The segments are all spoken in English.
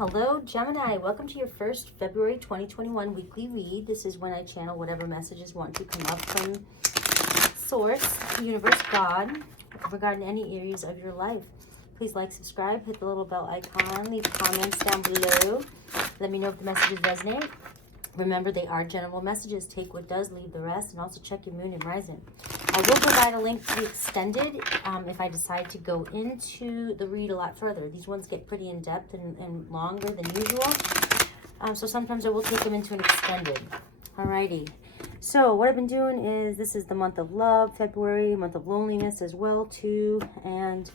Hello, Gemini. Welcome to your first February 2021 weekly read. This is when I channel whatever messages want to come up from Source, Universe, God, regarding any areas of your life. Please like, subscribe, hit the little bell icon, leave comments down below. Let me know if the messages resonate. Remember, they are general messages. Take what does, leave the rest, and also check your moon and rising. I will provide a link to the extended if I decide to go into the read a lot further. These ones get pretty in-depth and longer than usual. So sometimes I will take them into an extended. Alrighty. So what I've been doing is, this is the month of love, February, month of loneliness as well too. And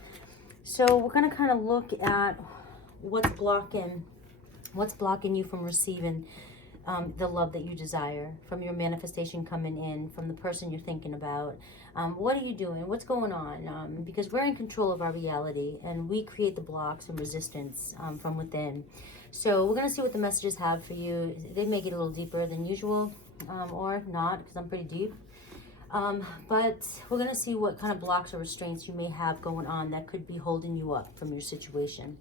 so we're going to kind of look at what's blocking you from receiving the love that you desire, from your manifestation coming in, from the person you're thinking about. What are you doing? What's going on? Because we're in control of our reality, and we create the blocks and resistance from within. So we're going to see what the messages have for you. They may get a little deeper than usual, or not, because I'm pretty deep. But we're going to see what kind of blocks or restraints you may have going on that could be holding you up from your situation.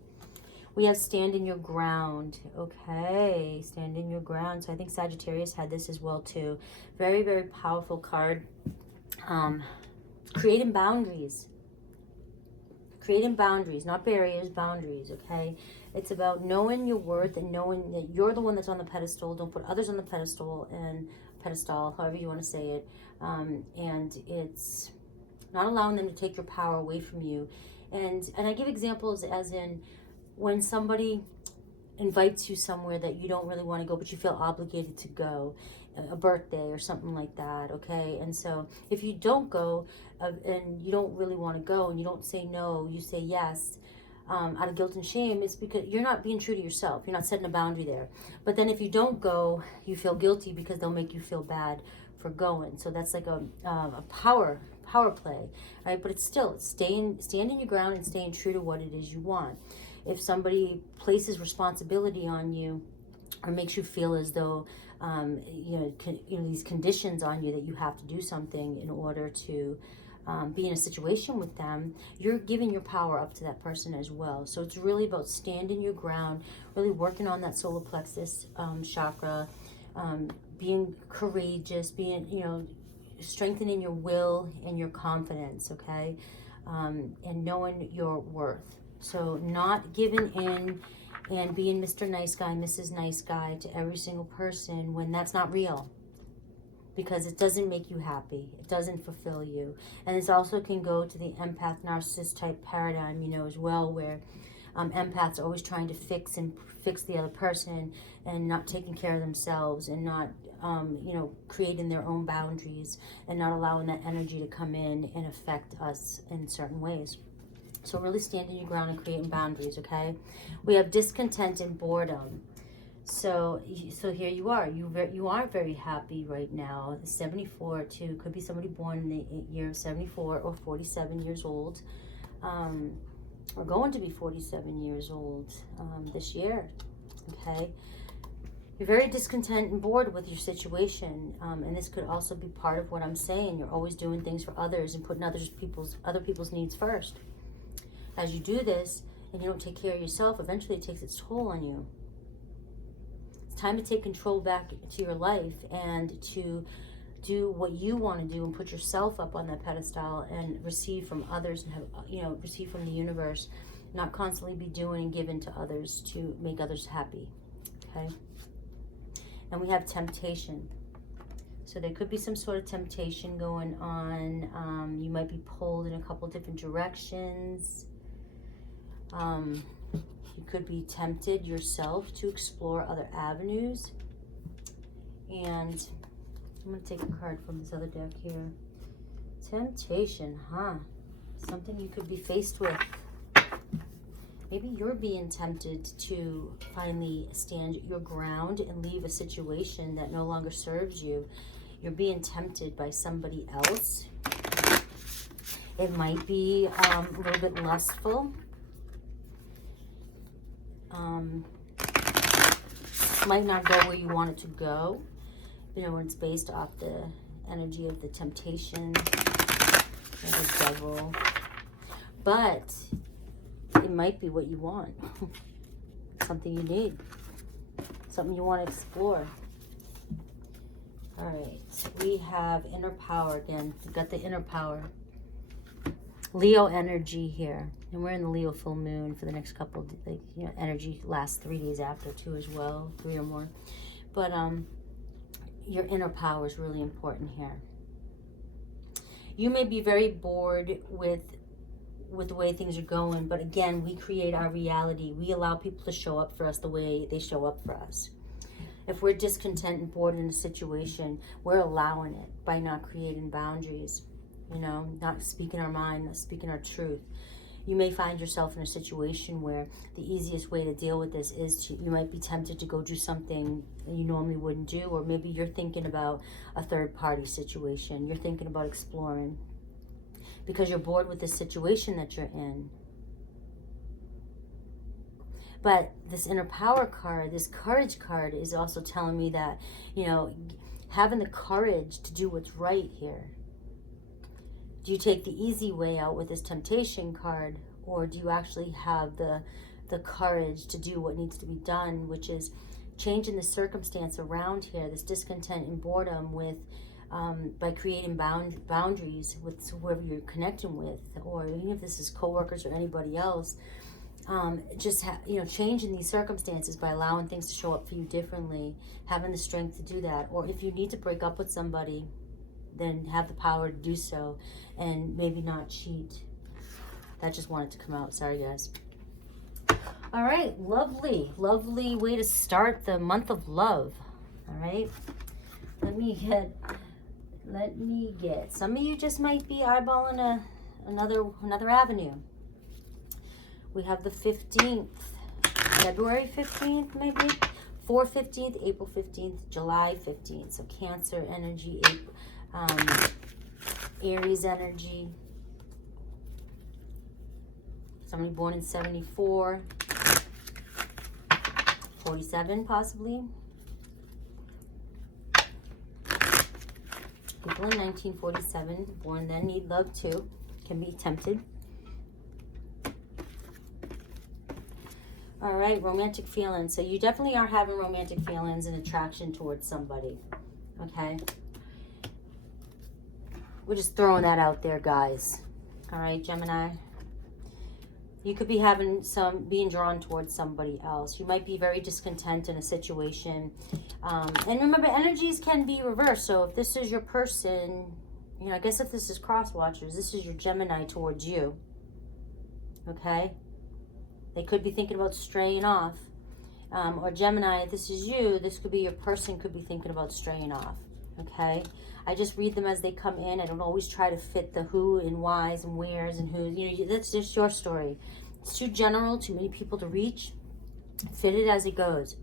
We have stand in your ground. Okay, stand in your ground. So I think Sagittarius had this as well too. Very, very powerful card. Creating boundaries. Creating boundaries, not barriers, boundaries, okay? It's about knowing your worth and knowing that you're the one that's on the pedestal. Don't put others on the pedestal, however you want to say it. And it's not allowing them to take your power away from you. And I give examples as in, when somebody invites you somewhere that you don't really want to go, but you feel obligated to go, a birthday or something like that, okay? And so if you don't go and you don't really want to go and you don't say no, you say yes, out of guilt and shame, it's because you're not being true to yourself. You're not setting a boundary there. But then if you don't go, you feel guilty because they'll make you feel bad for going. So that's like a power play, right? But it's still standing your ground and staying true to what it is you want. If somebody places responsibility on you or makes you feel as though, these conditions on you that you have to do something in order to be in a situation with them, you're giving your power up to that person as well. So it's really about standing your ground, really working on that solar plexus chakra, being courageous, being, strengthening your will and your confidence, okay? And knowing your worth. So not giving in and being Mr. Nice Guy, Mrs. Nice Guy to every single person when that's not real. Because it doesn't make you happy. It doesn't fulfill you. And this also can go to the empath narcissist type paradigm, as well, where empaths are always trying to fix the other person and not taking care of themselves and not, creating their own boundaries and not allowing that energy to come in and affect us in certain ways. So really standing your ground and creating boundaries, okay? We have discontent and boredom. So here you are. You aren't very happy right now. 74 too. Could be somebody born in the year of 74 or 47 years old. Or going to be 47 years old this year, okay? You're very discontent and bored with your situation. And this could also be part of what I'm saying. You're always doing things for others and putting other people's needs first. As you do this and you don't take care of yourself, eventually it takes its toll on you. It's time to take control back to your life and to do what you want to do and put yourself up on that pedestal and receive from others and have, receive from the universe, not constantly be doing and giving to others to make others happy, okay? And we have temptation. So there could be some sort of temptation going on. You might be pulled in a couple different directions. You could be tempted yourself to explore other avenues. And I'm going to take a card from this other deck here. Temptation, huh? Something you could be faced with. Maybe you're being tempted to finally stand your ground and leave a situation that no longer serves you. You're being tempted by somebody else. It might be a little bit lustful. Might not go where you want it to go, when it's based off the energy of the temptation and the devil. But it might be what you want. something you need, something you want to explore. All right, we have inner power again. We've got the inner power. Leo energy here. And we're in the Leo full moon for the next couple of, like, you know, energy lasts 3 days after too as well, 3 or more. But your inner power is really important here. You may be very bored with the way things are going, but again, we create our reality. We allow people to show up for us the way they show up for us. If we're discontent and bored in a situation, we're allowing it by not creating boundaries, you know, not speaking our mind, not speaking our truth. You may find yourself in a situation where the easiest way to deal with this is you might be tempted to go do something you normally wouldn't do, or maybe you're thinking about a third-party situation. You're thinking about exploring because you're bored with the situation that you're in. But this inner power card, this courage card, is also telling me that, you know, having the courage to do what's right here. Do you take the easy way out with this temptation card, or do you actually have the courage to do what needs to be done, which is changing the circumstance around here, this discontent and boredom, with by creating boundaries with whoever you're connecting with, or even if this is coworkers or anybody else. You know, changing these circumstances by allowing things to show up for you differently, having the strength to do that. Or if you need to break up with somebody, then have the power to do so, and maybe not cheat. That just wanted to come out. Sorry, guys. All right, lovely way to start the month of love. All right, let me get. Some of you just might be eyeballing another avenue. We have the 15th, February 15th, maybe 4/15th, April 15th, July 15th. So Cancer energy, Aries energy. Somebody born in 74, 47 possibly. People in 1947, born then, need love too, can be tempted. All right, romantic feelings. So you definitely are having romantic feelings and attraction towards somebody, okay? We're just throwing that out there, guys. All right, Gemini. You could be being drawn towards somebody else. You might be very discontent in a situation. And remember, energies can be reversed. So if this is your person, you know, I guess if this is cross watchers, this is your Gemini towards you, okay? They could be thinking about straying off. Or Gemini, if this is you, this could be your person, could be thinking about straying off, okay? I just read them as they come in. I don't always try to fit the who and whys and wheres and who's. You know, that's just your story. It's too general, too many people to reach. Fit it as it goes.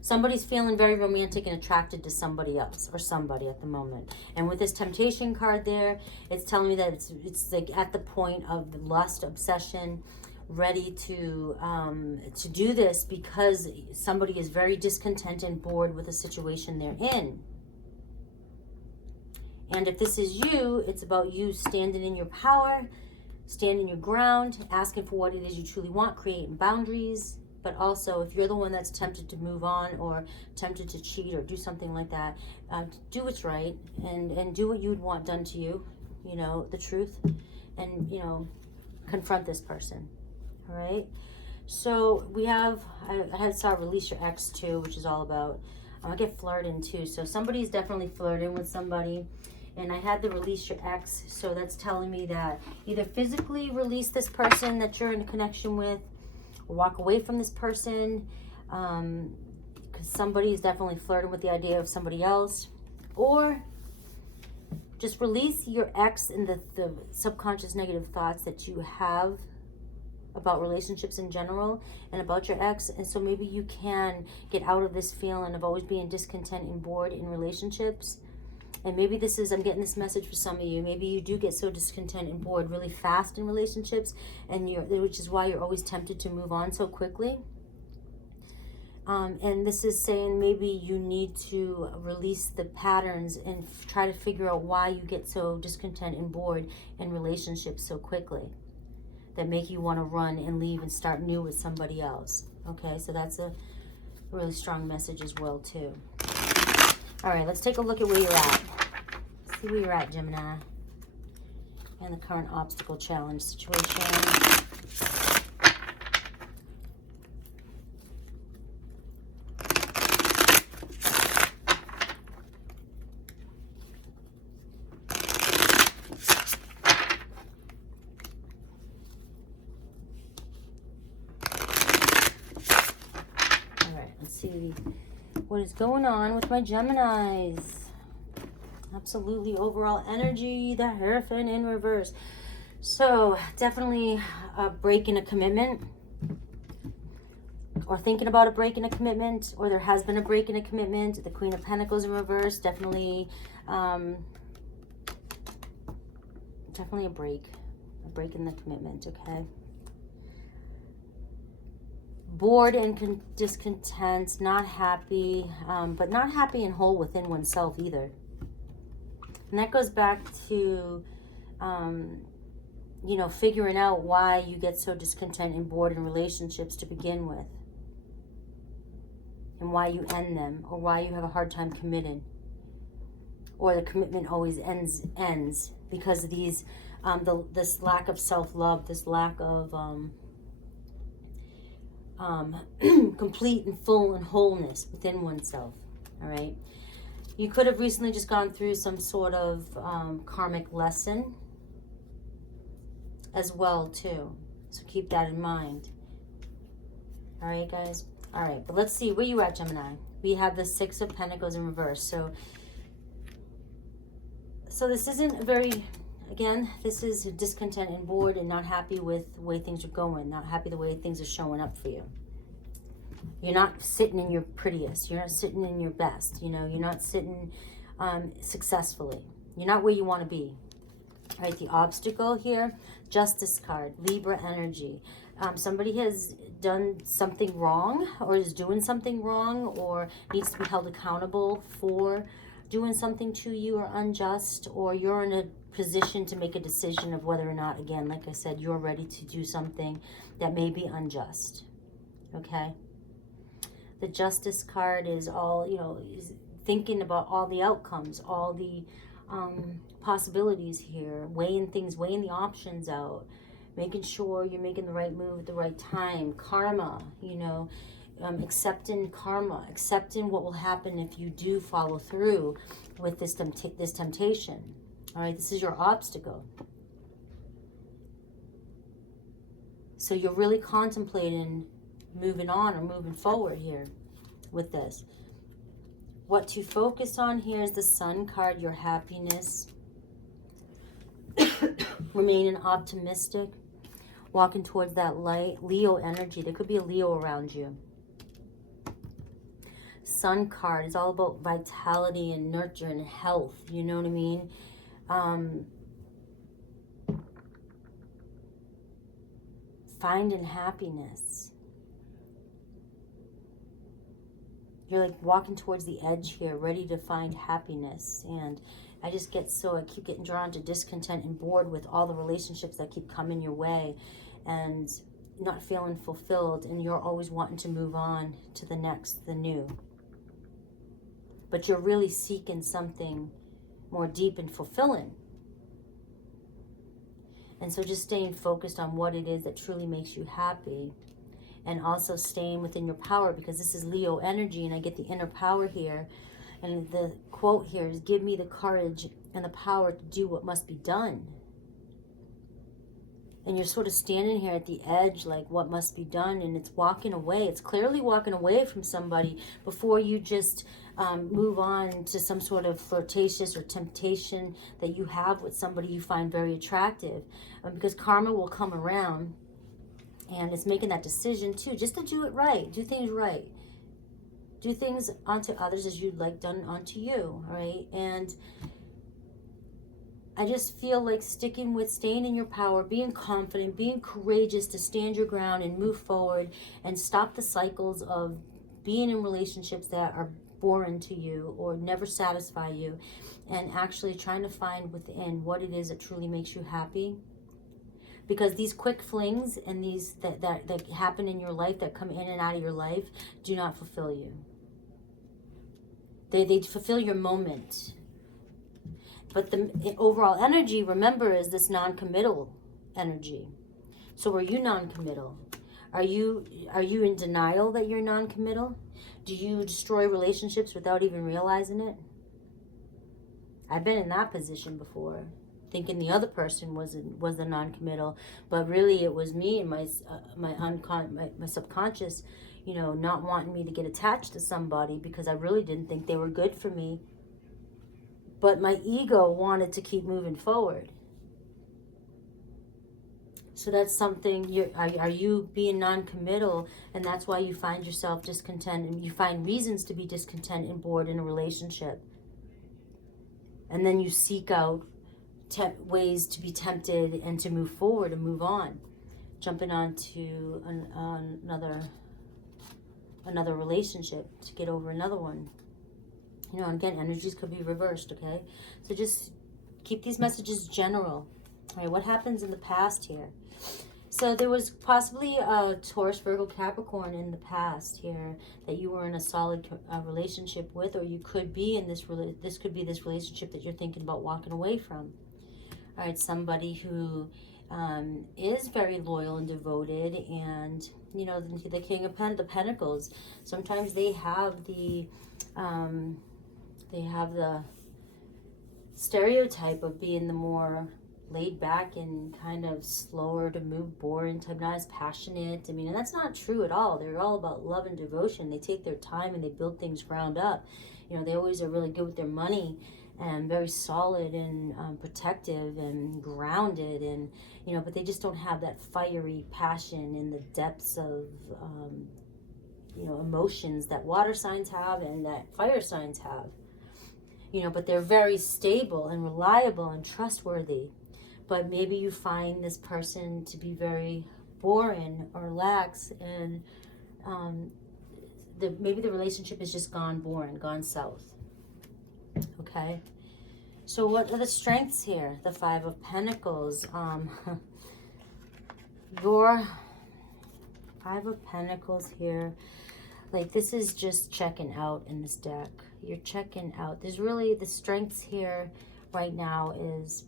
Somebody's feeling very romantic and attracted to somebody else or somebody at the moment. And with this temptation card there, it's telling me that it's like at the point of lust, obsession, ready to do this because somebody is very discontent and bored with the situation they're in. And if this is you, it's about you standing in your power, standing your ground, asking for what it is you truly want, creating boundaries. But also, if you're the one that's tempted to move on or tempted to cheat or do something like that, do what's right and do what you would want done to you, you know, the truth, and, you know, confront this person, all right? So we have, I saw Release Your Ex too, which is all about, I get flirting too. So somebody's definitely flirting with somebody. And I had the Release Your Ex, so that's telling me that either physically release this person that you're in a connection with, or walk away from this person, because somebody is definitely flirting with the idea of somebody else, or just release your ex and the subconscious negative thoughts that you have about relationships in general and about your ex. And so maybe you can get out of this feeling of always being discontent and bored in relationships. And maybe this is, I'm getting this message for some of you, maybe you do get so discontent and bored really fast in relationships, and which is why you're always tempted to move on so quickly. And this is saying maybe you need to release the patterns and try to figure out why you get so discontent and bored in relationships so quickly. that make you want to run and leave and start new with somebody else. Okay, so that's a really strong message as well too. All right, let's take a look at where you're at. See where you're at, Gemini, and the current obstacle challenge situation. Let's see what is going on with my Geminis. Absolutely, overall energy, the Hierophant in reverse. So definitely a break in a commitment, or thinking about a break in a commitment, or there has been a break in a commitment. The Queen of Pentacles in reverse, definitely definitely a break in the commitment. Okay. Bored and discontent, not happy, but not happy and whole within oneself either. And that goes back to, you know, figuring out why you get so discontent and bored in relationships to begin with. And why you end them, or why you have a hard time committing. Or the commitment always ends because of these, this lack of self-love, this lack of... complete and full and wholeness within oneself. All right, you could have recently just gone through some sort of karmic lesson as well too, so keep that in mind. All right, guys. All right, but let's see where you at, Gemini. We have the Six of Pentacles in reverse. So this isn't a very, again, this is discontent and bored and not happy with the way things are going, not happy the way things are showing up for you. You're not sitting in your prettiest. You're not sitting in your best. You know, you're not sitting successfully. You're not where you want to be. All right, the obstacle here, Justice card, Libra energy. Somebody has done something wrong, or is doing something wrong, or needs to be held accountable for doing something to you or unjust, or you're in a position to make a decision of whether or not, again, like I said, you're ready to do something that may be unjust. Okay? The Justice card is all, you know, is thinking about all the outcomes, all the possibilities here, weighing things, weighing the options out, making sure you're making the right move at the right time. Karma, you know, accepting karma, accepting what will happen if you do follow through with this temptation. All right, this is your obstacle. So you're really contemplating moving on or moving forward here with this. What to focus on here is the Sun card, your happiness. Remaining optimistic, walking towards that light. Leo energy, there could be a Leo around you. Sun card is all about vitality and nurture and health, you know what I mean? Finding happiness. You're like walking towards the edge here, ready to find happiness. And I just get so, I keep getting drawn to discontent and bored with all the relationships that keep coming your way and not feeling fulfilled. And you're always wanting to move on to the next, the new. But you're really seeking something more deep and fulfilling. And so just staying focused on what it is that truly makes you happy. And also staying within your power, because this is Leo energy and I get the inner power here. And the quote here is, give me the courage and the power to do what must be done. And you're sort of standing here at the edge, like what must be done, and it's walking away. It's clearly walking away from somebody before you just move on to some sort of flirtatious or temptation that you have with somebody you find very attractive. Because karma will come around, and it's making that decision too, just to do it right, do things right. Do things unto others as you'd like done unto you, right? And I just feel like sticking with staying in your power, being confident, being courageous to stand your ground and move forward and stop the cycles of being in relationships that are boring to you or never satisfy you, and actually trying to find within what it is that truly makes you happy. Because these quick flings and these that happen in your life, that come in and out of your life, do not fulfill you. They fulfill your moment. But the overall energy, remember, is this non-committal energy. So are you non-committal? Are you in denial that you're non-committal? Do you destroy relationships without even realizing it? I've been in that position before, thinking the other person was the non-committal, but really it was me and my subconscious, you know, not wanting me to get attached to somebody because I really didn't think they were good for me. But my ego wanted to keep moving forward. So that's something, are you being non-committal, and that's why you find yourself discontent, and you find reasons to be discontent and bored in a relationship. And then you seek out ways to be tempted and to move forward and move on. Jumping on to another relationship to get over another one. You know, again, energies could be reversed, okay? So just keep these messages general. All right, what happens in the past here? So there was possibly a Taurus, Virgo, Capricorn in the past here that you were in a solid relationship with, or you could be in this could be this relationship that you're thinking about walking away from. All right, somebody who is very loyal and devoted, and you know, the King of the Pentacles. Sometimes they have the stereotype of being the more laid back and kind of slower to move, boring type, not as passionate. I mean, and that's not true at all. They're all about love and devotion. They take their time and they build things ground up. You know, they always are really good with their money and very solid and protective and grounded, and you know, but they just don't have that fiery passion in the depths of you know, emotions that water signs have and that fire signs have. You know, but they're very stable and reliable and trustworthy. But maybe you find this person to be very boring or lax, and maybe the relationship has just gone boring, gone south. Okay, so what are the strengths here? The Five of Pentacles. Your Five of Pentacles here, like, this is just checking out in this deck. You're checking out. There's really, the strengths here right now is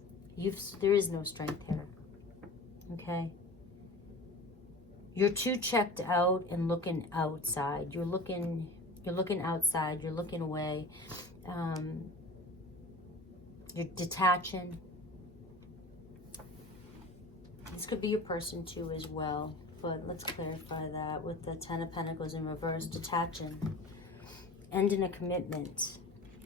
there is no strength here. Okay, you're too checked out and looking outside. You're looking outside. You're looking away. You're detaching. This could be your person too as well, but let's clarify that with the Ten of Pentacles in reverse. Detaching, ending a commitment.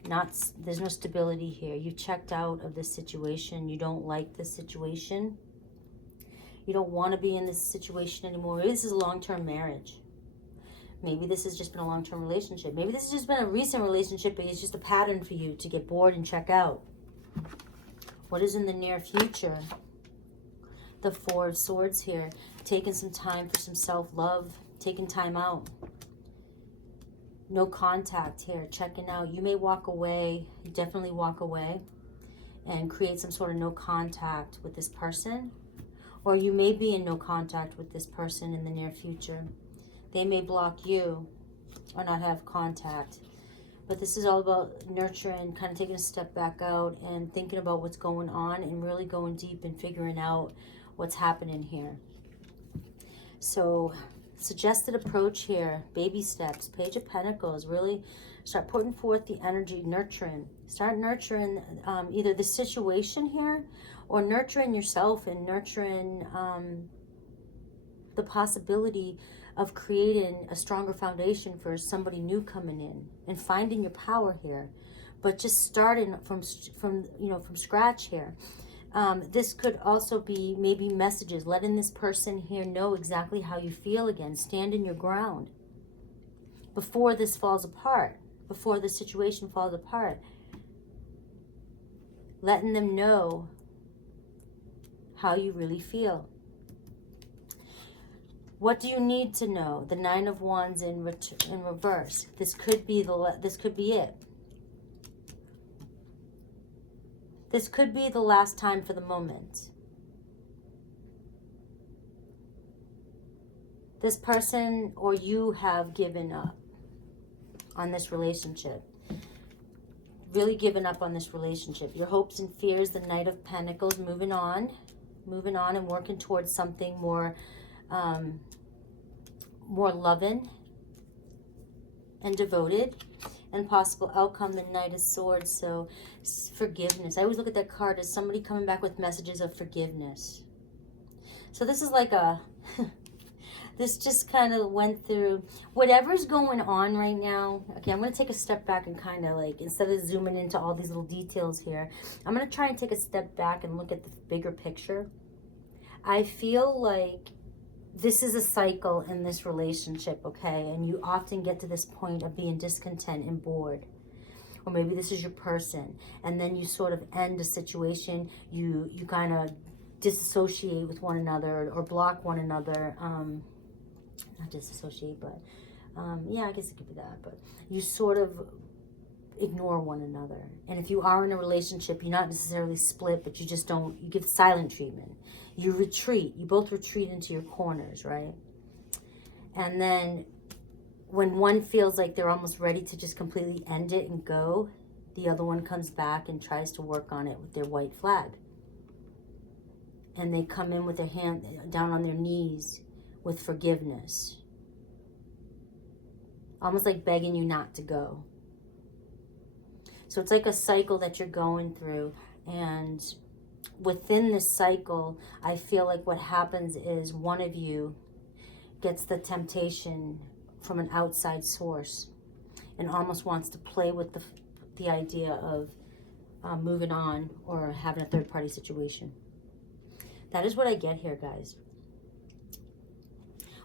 There's no stability here. You checked out of this situation. You don't like this situation. You don't want to be in this situation anymore. Maybe this is a long-term marriage. Maybe this has just been a long-term relationship. Maybe this has just been a recent relationship, but it's just a pattern for you to get bored and check out. What is in the near future? The Four of Swords here. Taking some time for some self-love. Taking time out. No contact here. Checking out. You may walk away. Definitely walk away. And create some sort of no contact with this person. Or you may be in no contact with this person in the near future. They may block you or not have contact. But this is all about nurturing, kind of taking a step back out and thinking about what's going on and really going deep and figuring out what's happening here. So, suggested approach here, baby steps, Page of Pentacles, really start putting forth the energy, nurturing. Start nurturing either the situation here or nurturing yourself and nurturing the possibility of creating a stronger foundation for somebody new coming in and finding your power here. But just starting from scratch here. This could also be maybe messages, letting this person here know exactly how you feel again. Stand in your ground before this falls apart, before the situation falls apart. Letting them know how you really feel. What do you need to know? The Nine of Wands in reverse. This could be this could be it. This could be the last time for the moment. This person or you have given up on this relationship. Really given up on this relationship. Your hopes and fears, the Knight of Pentacles, moving on and working towards something more, more loving and devoted. And possible outcome, the Knight of Swords. So forgiveness. I always look at that card as somebody coming back with messages of forgiveness. So this is like a this just kind of went through whatever's going on right now. Okay, I'm going to take a step back and kind of like, instead of zooming into all these little details here, I'm going to try and take a step back and look at the bigger picture. I feel like this is a cycle in this relationship, okay? And you often get to this point of being discontent and bored. Or maybe this is your person. And then you sort of end a situation. You kind of disassociate with one another or block one another. Not disassociate, but yeah, I guess it could be that. But you sort of ignore one another. And if you are in a relationship, you're not necessarily split, but you just don't, you give silent treatment. You retreat. You both retreat into your corners, right? And then when one feels like they're almost ready to just completely end it and go, the other one comes back and tries to work on it with their white flag. And they come in with their hand down on their knees with forgiveness. Almost like begging you not to go. So it's like a cycle that you're going through. And within this cycle, I feel like what happens is one of you gets the temptation from an outside source and almost wants to play with the idea of moving on or having a third-party situation. That is what I get here, guys.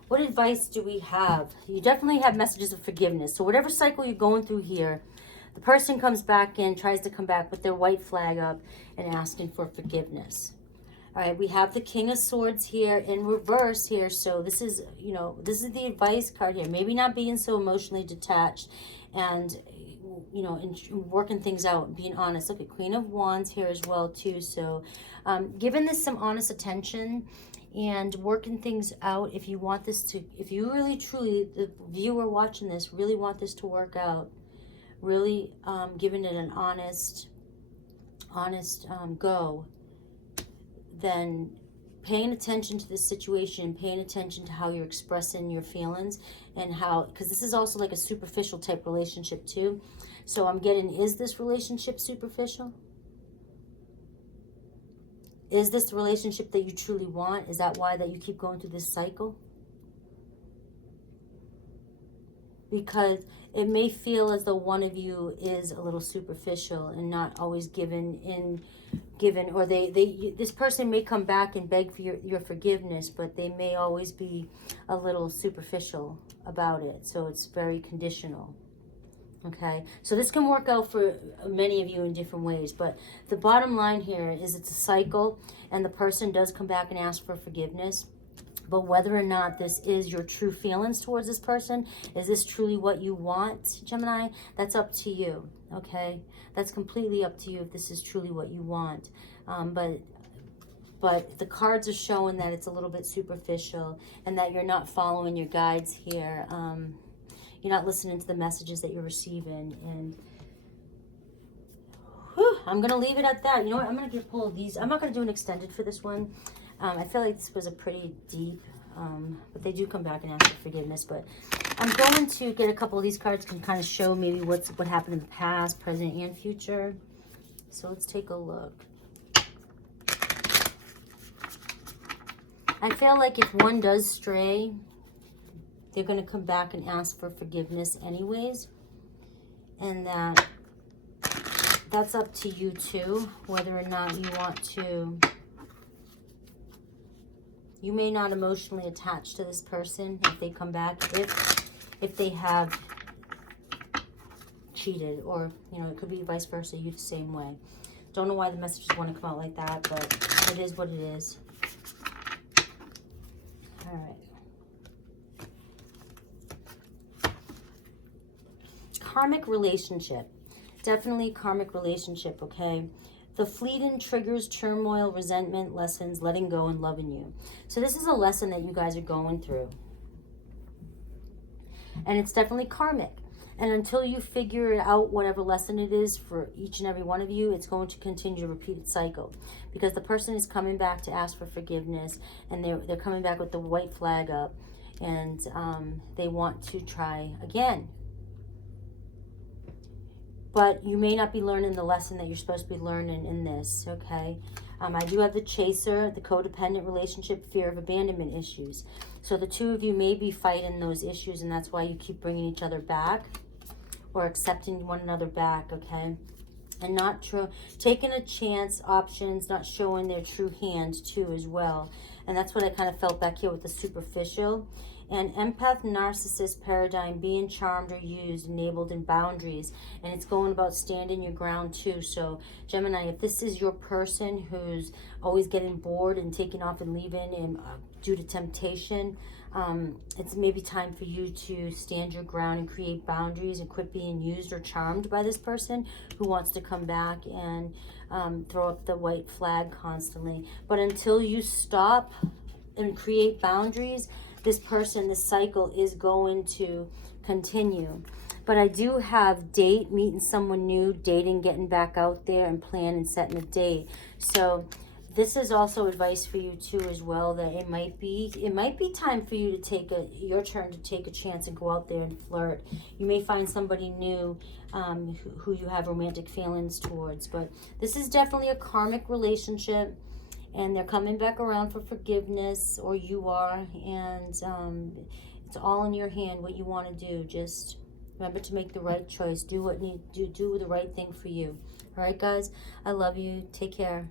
What advice do we have? You definitely have messages of forgiveness. So whatever cycle you're going through here, the person comes back in, tries to come back with their white flag up and asking for forgiveness. All right, we have the King of Swords here in reverse here. So this is, you know, this is the advice card here. Maybe not being so emotionally detached and, you know, and working things out and being honest. Look at Queen of Wands here as well, too. So giving this some honest attention and working things out. If you want this to, if you really, truly, the viewer watching this, really want this to work out, really giving it an honest go, then paying attention to this situation, paying attention to how you're expressing your feelings and how, because this is also like a superficial type relationship too. So I'm getting, is this relationship superficial? Is this the relationship that you truly want? Is that why that you keep going through this cycle? Because it may feel as though one of you is a little superficial and not always given, or this person may come back and beg for your forgiveness, but they may always be a little superficial about it. So it's very conditional. Okay, so this can work out for many of you in different ways, but the bottom line here is it's a cycle, and the person does come back and ask for forgiveness. But whether or not this is your true feelings towards this person, is this truly what you want, Gemini? That's up to you, okay? That's completely up to you if this is truly what you want. But the cards are showing that it's a little bit superficial and that you're not following your guides here. You're not listening to the messages that you're receiving. And whew, I'm going to leave it at that. You know what? I'm going to pull these. I'm not going to do an extended for this one. I feel like this was a pretty deep, but they do come back and ask for forgiveness. But I'm going to get a couple of these cards can kind of show maybe what happened in the past, present, and future. So let's take a look. I feel like if one does stray, they're going to come back and ask for forgiveness anyways. And that's up to you too, whether or not you want to. You may not emotionally attach to this person if they come back, if they have cheated, or, you know, it could be vice versa, you the same way. Don't know why the messages want to come out like that, but it is what it is. All right. Karmic relationship. Definitely karmic relationship, okay? The fleeting triggers turmoil, resentment, lessons, letting go, and loving you. So this is a lesson that you guys are going through. And it's definitely karmic. And until you figure out whatever lesson it is for each and every one of you, it's going to continue to repeat its cycle. Because the person is coming back to ask for forgiveness, and they're coming back with the white flag up, and they want to try again. But you may not be learning the lesson that you're supposed to be learning in this, okay? I do have the chaser, the codependent relationship, fear of abandonment issues. So the two of you may be fighting those issues, and that's why you keep bringing each other back, or accepting one another back, okay? And not true, taking a chance, options, not showing their true hand too as well. And that's what I kind of felt back here with the superficial. And empath narcissist paradigm, being charmed or used, enabled, in boundaries. And it's going about standing your ground too. So Gemini, if this is your person who's always getting bored and taking off and leaving and due to temptation, it's maybe time for you to stand your ground and create boundaries and quit being used or charmed by this person who wants to come back and throw up the white flag constantly. But until you stop and create boundaries, this person, this cycle is going to continue. But I do have date, meeting someone new, dating, getting back out there, and plan and setting a date. So this is also advice for you too as well, that it might be time for you to take your turn to take a chance and go out there and flirt. You may find somebody new who you have romantic feelings towards. But this is definitely a karmic relationship. And they're coming back around for forgiveness, or you are, and it's all in your hand what you want to do. Just remember to make the right choice. Do the right thing for you. All right, guys, I love you. Take care.